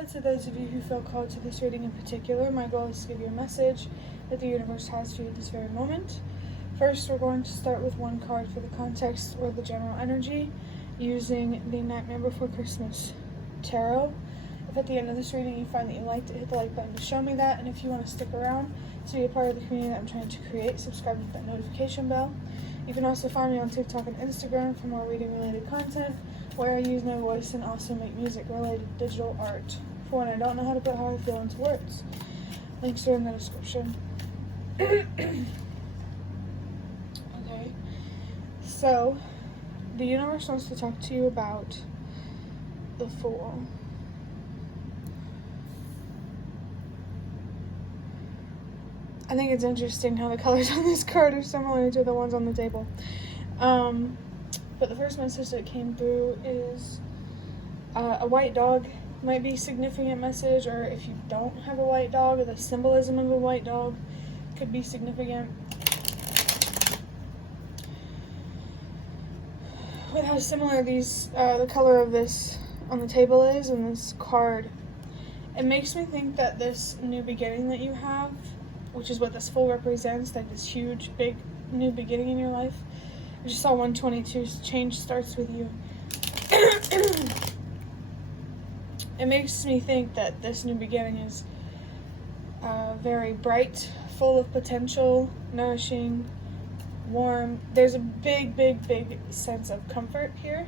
Hello to those of you who feel called to this reading in particular. My goal is to give you a message that the universe has for you at this very moment. First, we're going to start with one card for the context or the general energy using the Nightmare Before Christmas Tarot. If at the end of this reading you find that you liked it, hit the like button to show me that. And if you want to stick around to be a part of the community that I'm trying to create, subscribe with that notification bell. You can also find me on TikTok and Instagram for more reading-related content, where I use my voice and also make music-related digital art for when I don't know how to put how I feel into words. Links are in the description. Okay, so the universe wants to talk to you about the Fool. I think it's interesting how the colors on this card are similar to the ones on the table. But the first message that came through is a white dog might be a significant message, or if you don't have a white dog, the symbolism of a white dog could be significant. With how similar these the color of this on the table is and this card, it makes me think that this new beginning that you have, which is what this Fool represents, like this huge, big new beginning in your life. I just saw 122, change starts with you. It makes me think that this new beginning is very bright, full of potential, nourishing, warm. There's a big, big, big sense of comfort here.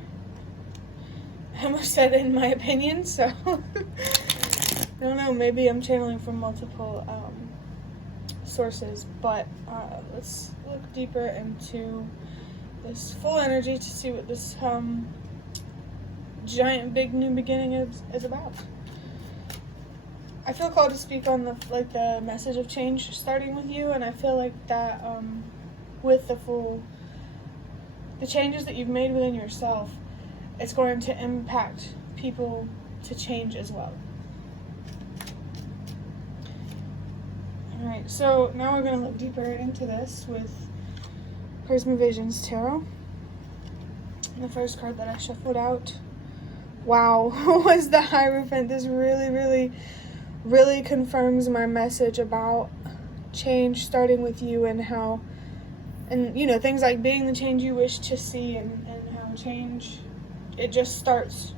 I almost said in my opinion, so I don't know, maybe I'm channeling from multiple sources, but let's look deeper into this Fool energy to see what this giant big new beginning is about. I feel called to speak on the message of change starting with you, and I feel like that with the Fool, the changes that you've made within yourself, it's going to impact people to change as well. Alright, so now we're going to look deeper into this with Prism Visions Tarot. And the first card that I shuffled out, wow, was the Hierophant. This really, really, really confirms my message about change starting with you, and how, and you know, things like being the change you wish to see, and how change, it just starts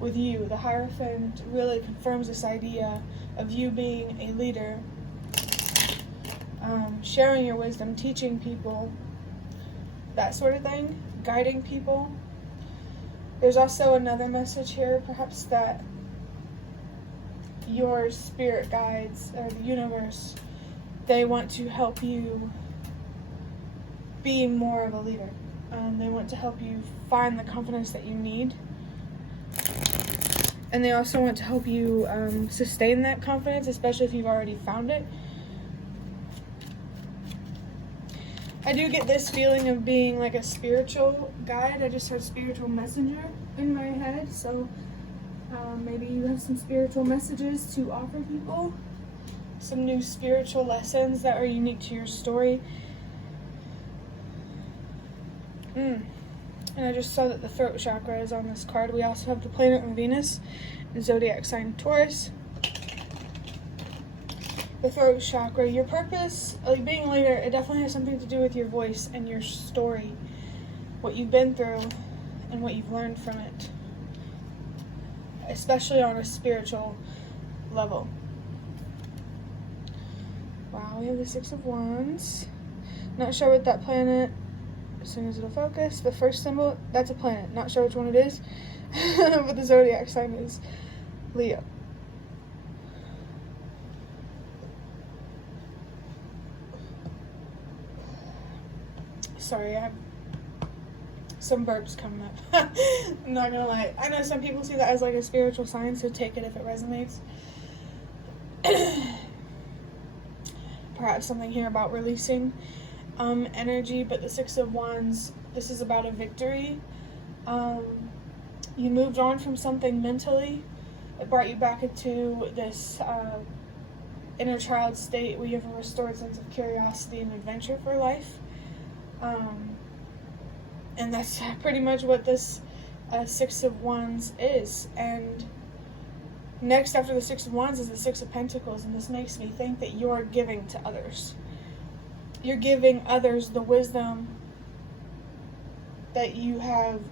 with you. The Hierophant really confirms this idea of you being a leader, sharing your wisdom, teaching people, that sort of thing, guiding people. There's also another message here, perhaps that your spirit guides, or the universe, they want to help you be more of a leader. They want to help you find the confidence that you need. And they also want to help you sustain that confidence, especially if you've already found it. I do get this feeling of being like a spiritual guide. I just heard spiritual messenger in my head, so maybe you have some spiritual messages to offer people, some new spiritual lessons that are unique to your story. And I just saw that the throat chakra is on this card. We also have the planet on Venus, and zodiac sign Taurus. The throat chakra, your purpose, like being a leader, it definitely has something to do with your voice and your story, what you've been through and what you've learned from it, especially on a spiritual level. Wow, we have the Six of Wands. Not sure what that planet, as soon as it'll focus, the first symbol, that's a planet. Not sure which one it is, but the zodiac sign is Leo. Sorry, I have some burps coming up. I'm not gonna lie. I know some people see that as like a spiritual sign, so take it if it resonates. Perhaps something here about releasing energy, but the Six of Wands, this is about a victory. You moved on from something mentally. It brought you back into this inner child state where you have a restored sense of curiosity and adventure for life. And that's pretty much what this Six of Wands is. And Next after the Six of Wands is the Six of Pentacles, and this makes me think that you're giving to others. You're giving others the wisdom that you have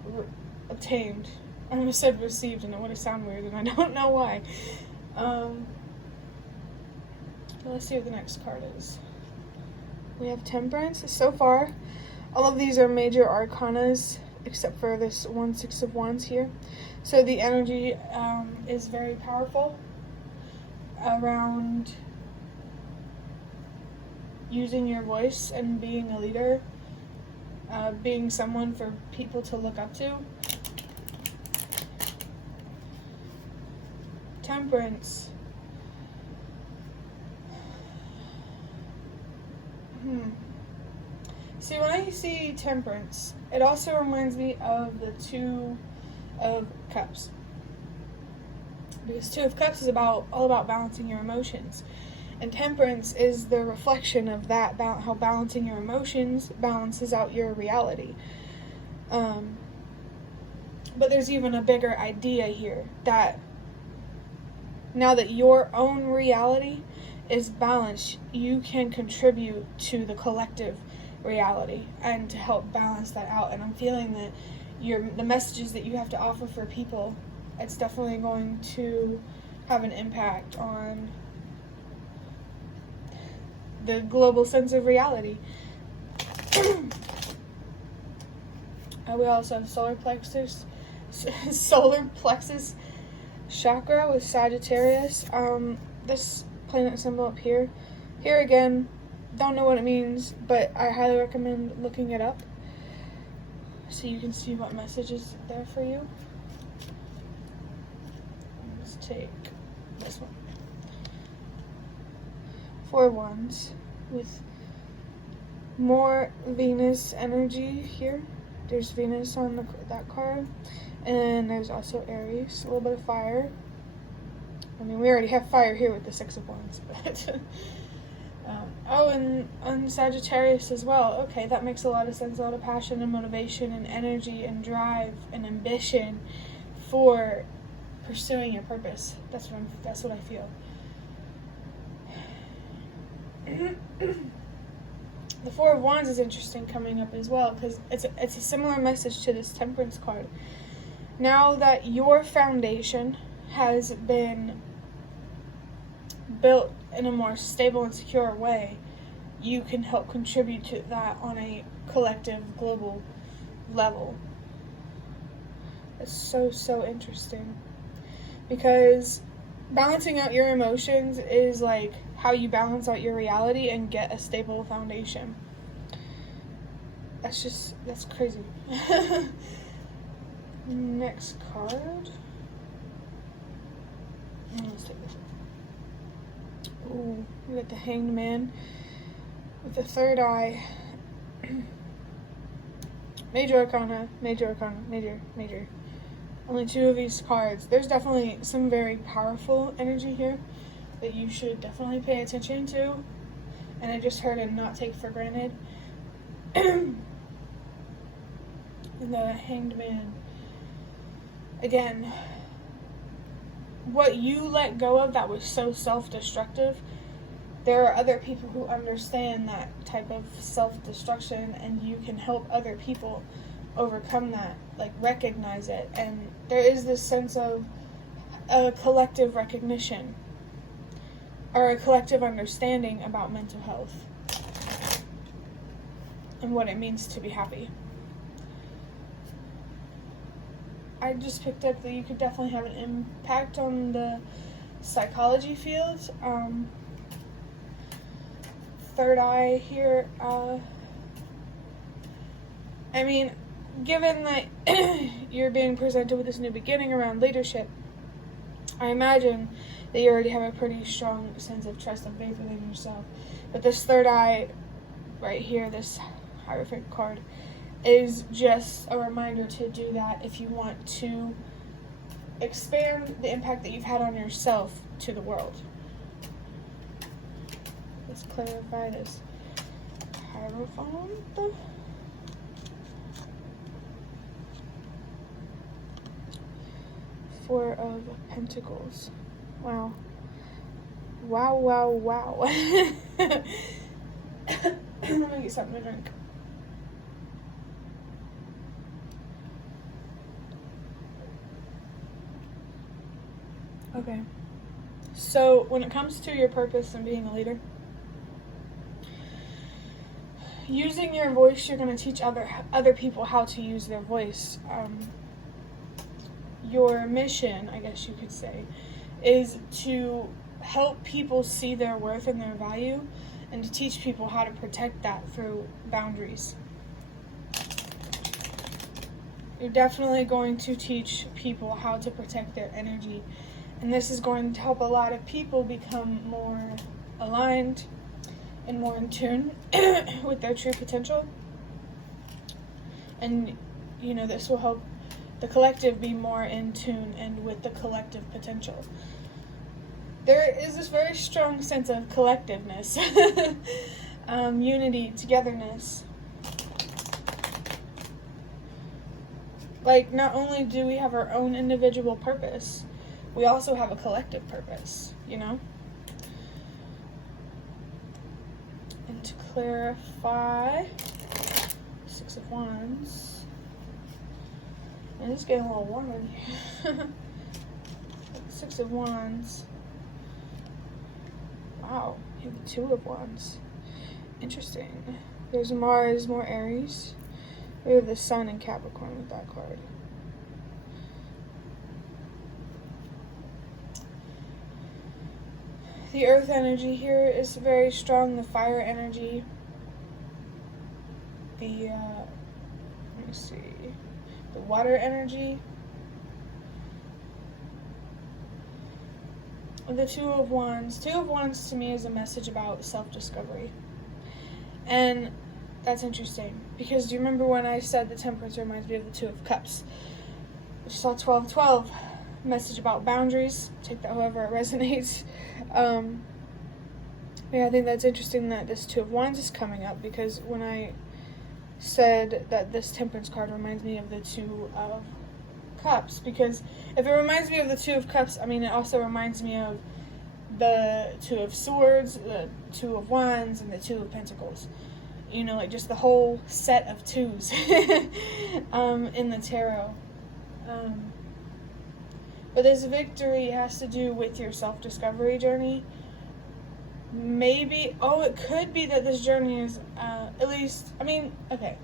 obtained. I almost said received, and it would have sounded weird, and I don't know why. Let's see what the next card is. We have Temperance. So far, all of these are major arcanas, except for this one Six of Wands here. So the energy is very powerful around using your voice and being a leader, being someone for people to look up to. Temperance. See, when I see Temperance, it also reminds me of the Two of Cups. Because Two of Cups is all about balancing your emotions. And Temperance is the reflection of that, how balancing your emotions balances out your reality. But there's even a bigger idea here, that now that your own reality is balanced, you can contribute to the collective reality and to help balance that out. And I'm feeling that the messages that you have to offer for people, it's definitely going to have an impact on the global sense of reality. We also have solar plexus chakra with Sagittarius. This planet symbol up here again, don't know what it means, but I highly recommend looking it up so you can see what message is there for you. Let's take this one. Four Wands with more Venus energy here. There's Venus on that card, and there's also Aries, a little bit of fire. I mean, we already have fire here with the Six of Wands, but and Sagittarius as well. Okay, that makes a lot of sense. A lot of passion and motivation and energy and drive and ambition for pursuing your purpose. That's what I feel. The Four of Wands is interesting coming up as well, because it's a similar message to this Temperance card. Now that your foundation has been built in a more stable and secure way, you can help contribute to that on a collective global level. It's so interesting, because balancing out your emotions is like how you balance out your reality and get a stable foundation. That's crazy. Next card. Let's take this one. Ooh, we got the Hanged Man with the third eye. Major Arcana. Only two of these cards. There's definitely some very powerful energy here that you should definitely pay attention to, and I just heard and not take for granted. And the Hanged Man. Again, what you let go of that was so self-destructive, there are other people who understand that type of self-destruction, and you can help other people overcome that, like recognize it. And there is this sense of a collective recognition or a collective understanding about mental health and what it means to be happy. I just picked up that you could definitely have an impact on the psychology field. Third eye here. I mean, given that you're being presented with this new beginning around leadership, I imagine that you already have a pretty strong sense of trust and faith within yourself. But this third eye right here, this Hierophant card, is just a reminder to do that if you want to expand the impact that you've had on yourself to the world. Let's clarify this Hierophant. Four of Pentacles. Wow. Wow, wow, wow. Let me get something to drink. Okay. So, when it comes to your purpose and being a leader, using your voice, you're going to teach other people how to use their voice. Your mission, I guess you could say, is to help people see their worth and their value, and to teach people how to protect that through boundaries. You're definitely going to teach people how to protect their energy, and this is going to help a lot of people become more aligned and more in tune with their true potential. And, this will help the collective be more in tune and with the collective potential. There is this very strong sense of collectiveness, unity, togetherness. Like, not only do we have our own individual purpose, we also have a collective purpose, And to clarify, 6 of Wands. And it's getting a little warm in here. 6 of Wands. Wow, you have the 2 of Wands. Interesting. There's Mars, more Aries. We have the Sun in Capricorn with that card. The Earth energy here is very strong. The fire energy. The, let me see. The water energy. The 2 of Wands. 2 of Wands to me is a message about self-discovery. And that's interesting, because do you remember when I said the Temperance reminds me of the 2 of Cups? I saw 12-12, message about boundaries. Take that however it resonates. I think that's interesting that this 2 of Wands is coming up, because when I said that this Temperance card reminds me of the 2 of Cups, because if it reminds me of the 2 of Cups, it also reminds me of the 2 of Swords, the 2 of Wands, and the 2 of Pentacles. Like just the whole set of 2s in the tarot. But this victory has to do with your self-discovery journey. Maybe, it could be that this journey is, okay.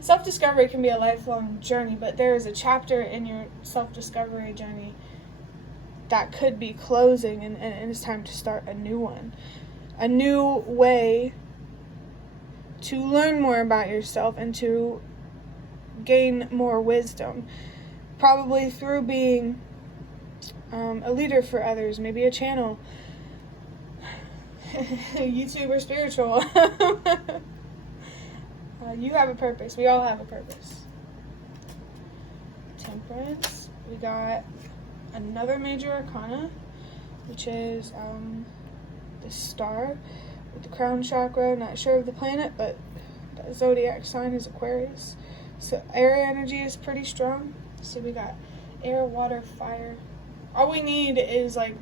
Self-discovery can be a lifelong journey, but there is a chapter in your self-discovery journey that could be closing, and it's time to start a new one. A new way to learn more about yourself and to gain more wisdom. Probably through being a leader for others, maybe a channel, YouTube or spiritual. You have a purpose. We all have a purpose. Temperance. We got another major arcana, which is the star with the crown chakra. Not sure of the planet, but the zodiac sign is Aquarius. So air energy is pretty strong. So we got air, water, fire. All we need is like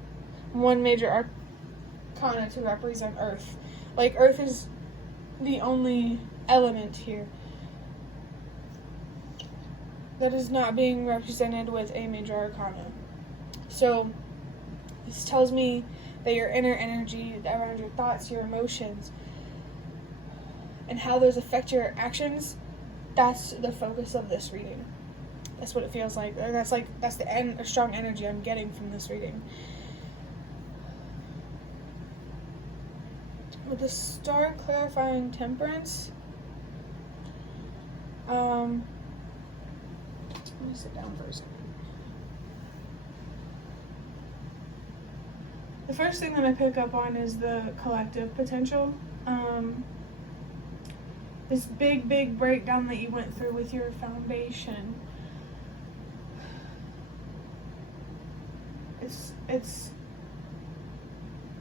one major arcana to represent Earth. Like Earth is the only element here that is not being represented with a major arcana. So this tells me that your inner energy around your thoughts, your emotions, and how those affect your actions, that's the focus of this reading. That's what it feels like. And that's the strong energy I'm getting from this reading. With the star clarifying Temperance, let me sit down for a second. The first thing that I pick up on is the collective potential. This big breakdown that you went through with your foundation. It's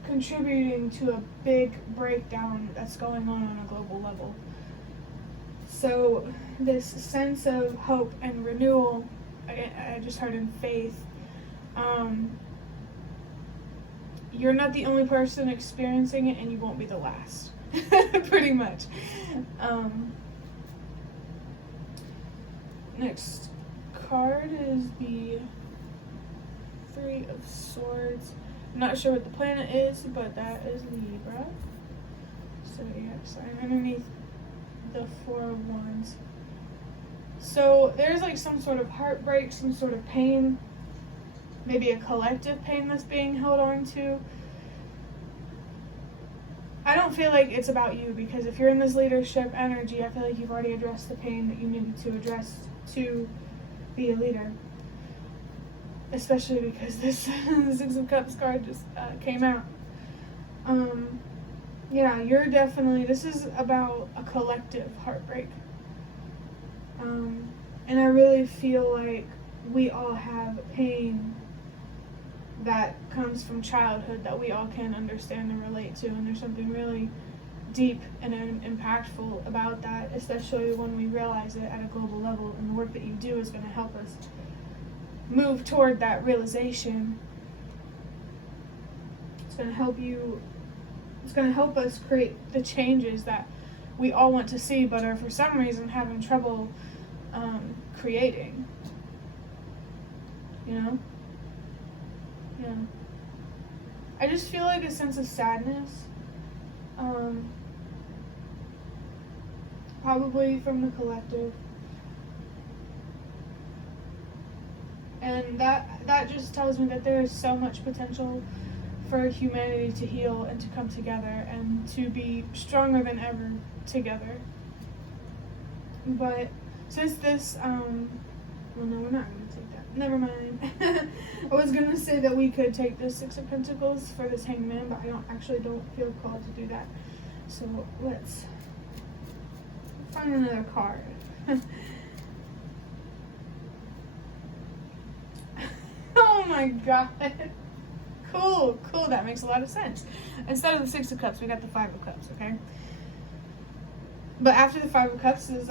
contributing to a big breakdown that's going on a global level. So this sense of hope and renewal, I just heard in faith, you're not the only person experiencing it, and you won't be the last. Pretty much. Next card is the Three of Swords. I'm not sure what the planet is, but that is Libra. So yes, I'm underneath the Four of Wands. So there's like some sort of heartbreak, some sort of pain, maybe a collective pain that's being held on to. I don't feel like it's about you, because if you're in this leadership energy, I feel like you've already addressed the pain that you needed to address to be a leader. Especially because this the Six of Cups card just came out. Yeah, you're definitely, this is about a collective heartbreak. And I really feel like we all have pain that comes from childhood that we all can understand and relate to, and there's something really deep and impactful about that, especially when we realize it at a global level, and the work that you do is going to help us move toward that realization. It's going to help you, it's going to help us create the changes that we all want to see but are for some reason having trouble creating, you know? Yeah. I just feel like a sense of sadness, probably from the collective, and that just tells me that there is so much potential for humanity to heal and to come together and to be stronger than ever together. But since this, well, no, we're not going to take that. Never mind. I was going to say that we could take the Six of Pentacles for this Hangman, but I don't feel called to do that. So let's find another card. Oh my god. Cool, that makes a lot of sense. Instead of the Six of Cups, we got the Five of Cups, okay? But after the Five of Cups is,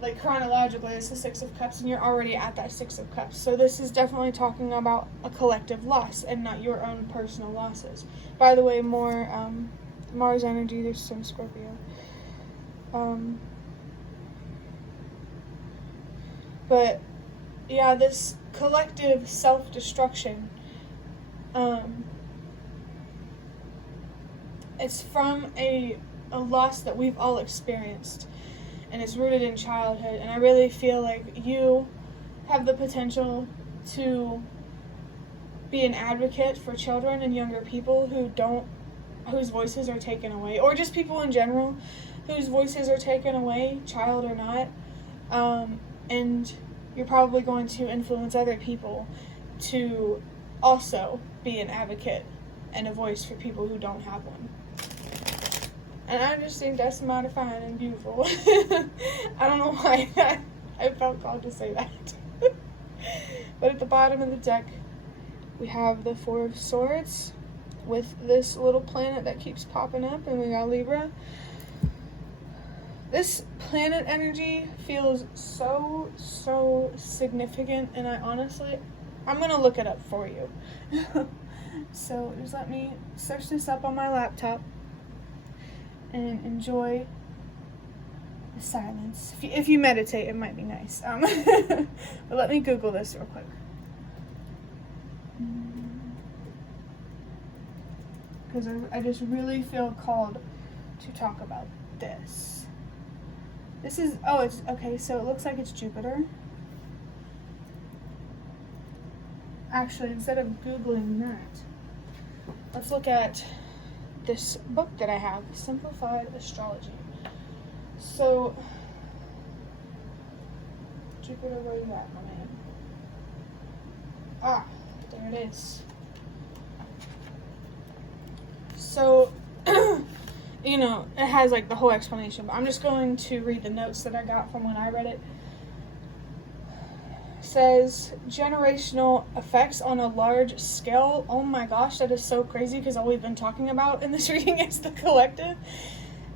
like chronologically, it's the Six of Cups, and you're already at that Six of Cups. So this is definitely talking about a collective loss and not your own personal losses. By the way, more Mars energy, there's some Scorpio. But yeah, this collective self-destruction, it's from a loss that we've all experienced, and it's rooted in childhood. And I really feel like you have the potential to be an advocate for children and younger people whose voices are taken away, or just people in general whose voices are taken away, child or not. And you're probably going to influence other people to also be an advocate and a voice for people who don't have one. And I just think that's modifying and beautiful. I don't know why I felt called to say that. But at the bottom of the deck, we have the Four of Swords with this little planet that keeps popping up, and we got Libra. This planet energy feels so significant, and I'm going to look it up for you. So just let me search this up on my laptop and enjoy the silence. If you meditate, it might be nice. But let me Google this real quick. Because I just really feel called to talk about this. This is, it's, okay, so it looks like it's Jupiter. Actually, instead of Googling that, let's look at this book that I have, Simplified Astrology. So, Jupiter, where you at, my man? Ah, there it is. So, you know, it has like the whole explanation, but I'm just going to read the notes that I got from when I read it. It says, generational effects on a large scale. Oh my gosh, that is so crazy, because all we've been talking about in this reading is the collective.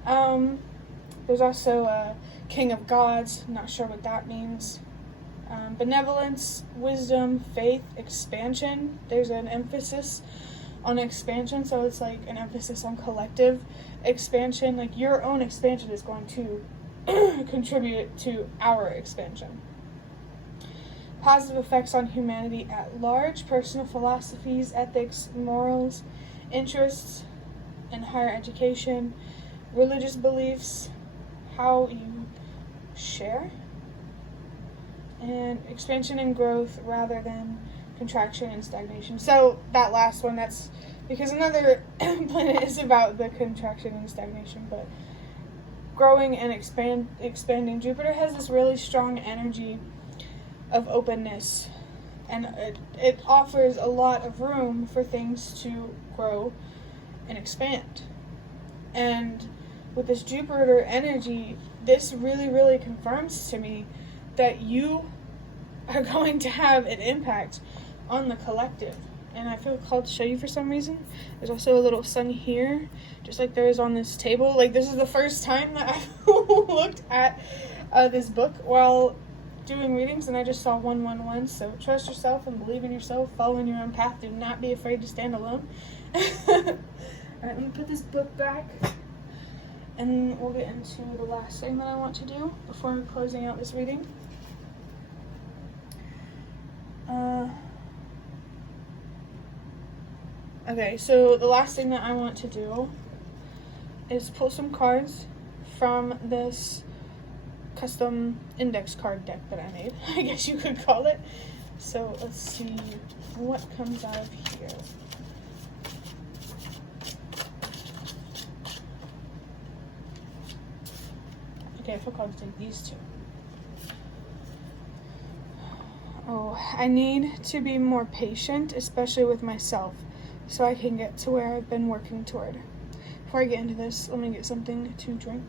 There's also King of Gods, not sure what that means. Benevolence, wisdom, faith, expansion. There's an emphasis on expansion, so it's like an emphasis on collective expansion. Like your own expansion is going to contribute to our expansion. Positive effects on humanity at large, personal philosophies, ethics, morals, interests, and higher education, religious beliefs, how you share, and expansion and growth rather than contraction and stagnation. So that last one, that's because another planet is about the contraction and stagnation, but growing and expanding. Jupiter has this really strong energy of openness, and it offers a lot of room for things to grow and expand. And with this Jupiter energy, this really, really confirms to me that you are going to have an impact on the collective. And I feel called to show you for some reason. There's also a little sun here, just like there is on this table. Like, this is the first time that I've looked at this book while doing readings, and I just saw 111. So trust yourself and believe in yourself. Follow in your own path. Do not be afraid to stand alone. Alright, let me put this book back, and we'll get into the last thing that I want to do before closing out this reading. Okay, so the last thing that I want to do is pull some cards from this custom index card deck that I made, I guess you could call it. So let's see what comes out of here. Okay, I feel called to take these two. Oh, I need to be more patient, especially with myself, so I can get to where I've been working toward. Before I get into this, let me get something to drink.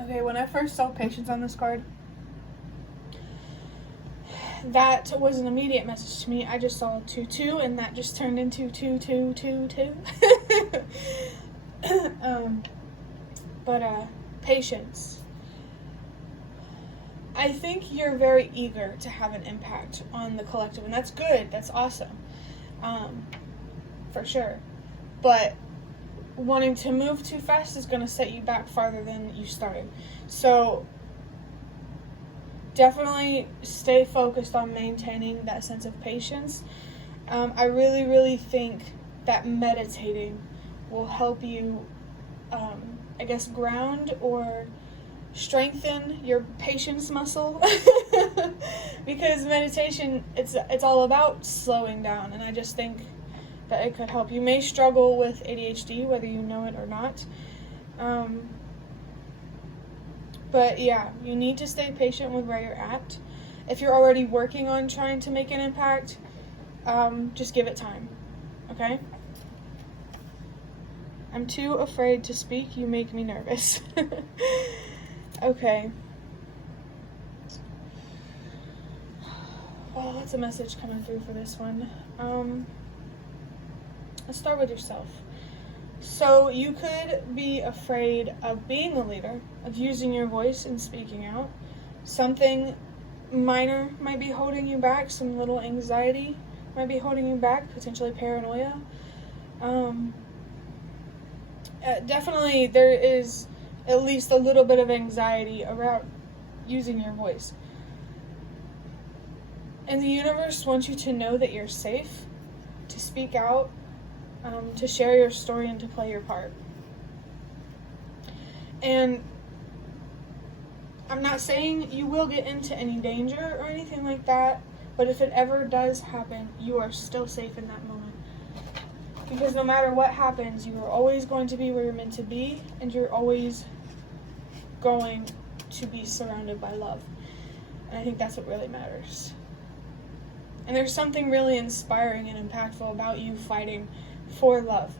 Okay, when I first saw patience on this card, that was an immediate message to me. I just saw 2-2, and that just turned into 2-2-2-2. Patience. I think you're very eager to have an impact on the collective, and that's good. That's awesome. For sure. But wanting to move too fast is going to set you back farther than you started. So definitely stay focused on maintaining that sense of patience. I really, really think that meditating will help you, ground or strengthen your patience muscle. Because meditation, it's all about slowing down, and I just think that it could help. You may struggle with ADHD, whether you know it or not. But yeah, you need to stay patient with where you're at. If you're already working on trying to make an impact, just give it time, okay? I'm too afraid to speak. You make me nervous. Okay. Well, what's a message coming through for this one? Let's start with yourself. So you could be afraid of being a leader, of using your voice and speaking out. Something minor might be holding you back. Some little anxiety might be holding you back, potentially paranoia. Definitely there is at least a little bit of anxiety around using your voice. And the universe wants you to know that you're safe, to speak out, to share your story, and to play your part. And I'm not saying you will get into any danger or anything like that, but if it ever does happen, you are still safe in that moment. Because no matter what happens, you are always going to be where you're meant to be, and you're always going to be surrounded by love. And I think that's what really matters. And there's something really inspiring and impactful about you fighting for love.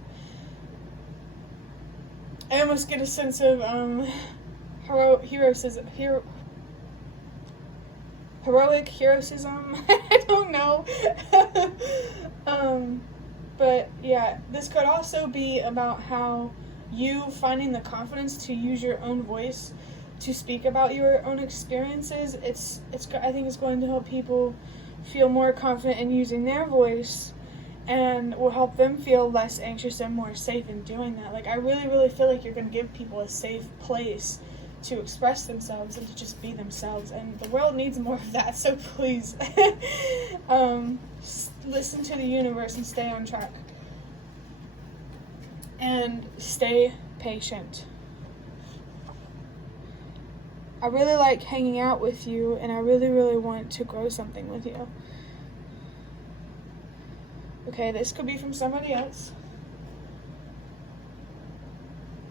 I almost get a sense of heroic heroism. I don't know. But yeah, this could also be about how you finding the confidence to use your own voice to speak about your own experiences. I think it's going to help people feel more confident in using their voice, and will help them feel less anxious and more safe in doing that. Like, I really, really feel like you're going to give people a safe place to express themselves and to just be themselves, and the world needs more of that, so please listen to the universe and stay on track. And stay patient. I really like hanging out with you, and I really, really want to grow something with you. Okay, this could be from somebody else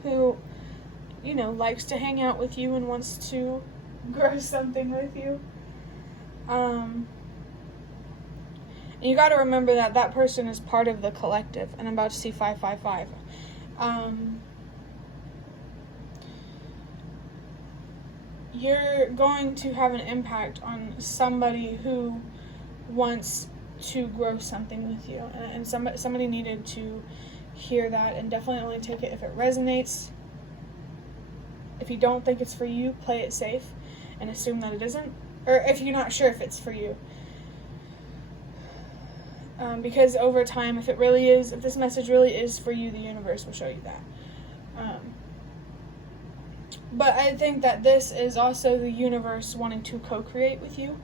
who, you know, likes to hang out with you and wants to grow something with you. And you got to remember that that person is part of the collective, and I'm about to see 555. You're going to have an impact on somebody who wants to grow something with you, and somebody needed to hear that, and definitely only take it if it resonates. If you don't think it's for you, play it safe and assume that it isn't, or if you're not sure if it's for you. Because over time, if this message really is for you, the universe will show you that. But I think that this is also the universe wanting to co-create with you.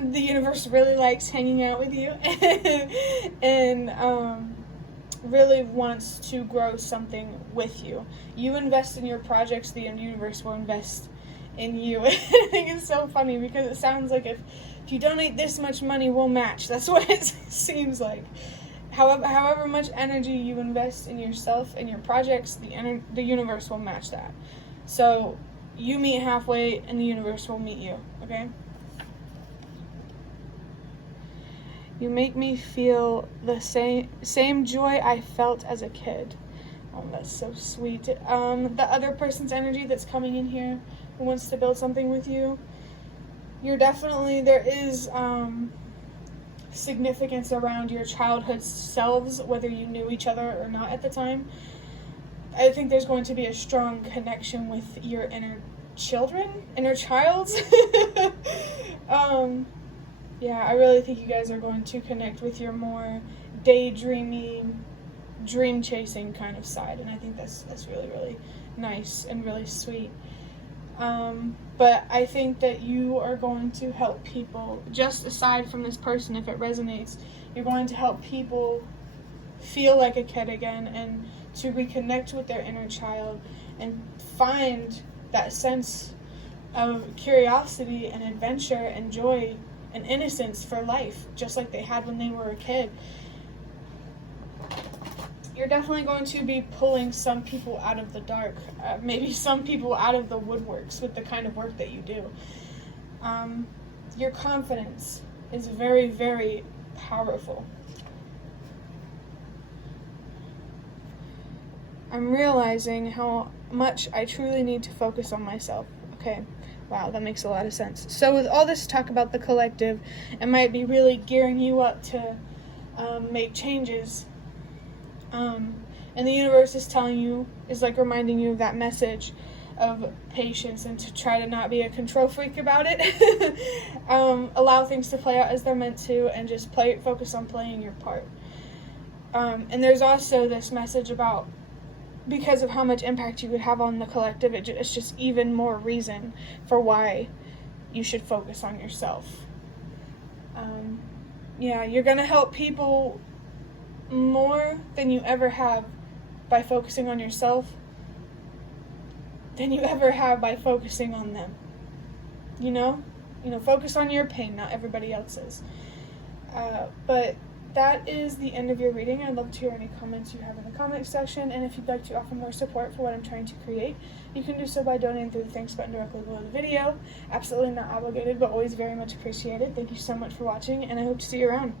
The universe really likes hanging out with you and really wants to grow something with you. You invest in your projects, the universe will invest in you. I think it's so funny because it sounds like if you donate this much money, we'll match. That's what it seems like. However much energy you invest in yourself and your projects, the universe will match that. So you meet halfway and the universe will meet you, okay? You make me feel the same joy I felt as a kid. Oh, that's so sweet. The other person's energy that's coming in here who wants to build something with you, there is significance around your childhood selves, whether you knew each other or not at the time. I think there's going to be a strong connection with your inner child. Yeah, I really think you guys are going to connect with your more daydreaming, dream-chasing kind of side, and I think that's really, really nice and really sweet. But I think that you are going to help people, just aside from this person, if it resonates, you're going to help people feel like a kid again and to reconnect with their inner child and find that sense of curiosity and adventure and joy and innocence for life, just like they had when they were a kid. You're definitely going to be pulling some people out of the dark, maybe some people out of the woodworks with the kind of work that you do. Your confidence is very, very powerful. I'm realizing how much I truly need to focus on myself. Okay. Wow, that makes a lot of sense. So with all this talk about the collective, it might be really gearing you up to make changes. And the universe is reminding you of that message of patience and to try to not be a control freak about it. Allow things to play out as they're meant to, and just focus on playing your part. And there's also this message about, because of how much impact you would have on the collective, it's just even more reason for why you should focus on yourself. You're going to help people more than you ever have by focusing on yourself than you ever have by focusing on them. Focus on your pain, not everybody else's. But that is the end of your reading. I'd love to hear any comments you have in the comment section, and if you'd like to offer more support for what I'm trying to create, you can do so by donating through the thanks button directly below the video. Absolutely not obligated, but always very much appreciated. Thank you so much for watching, and I hope to see you around.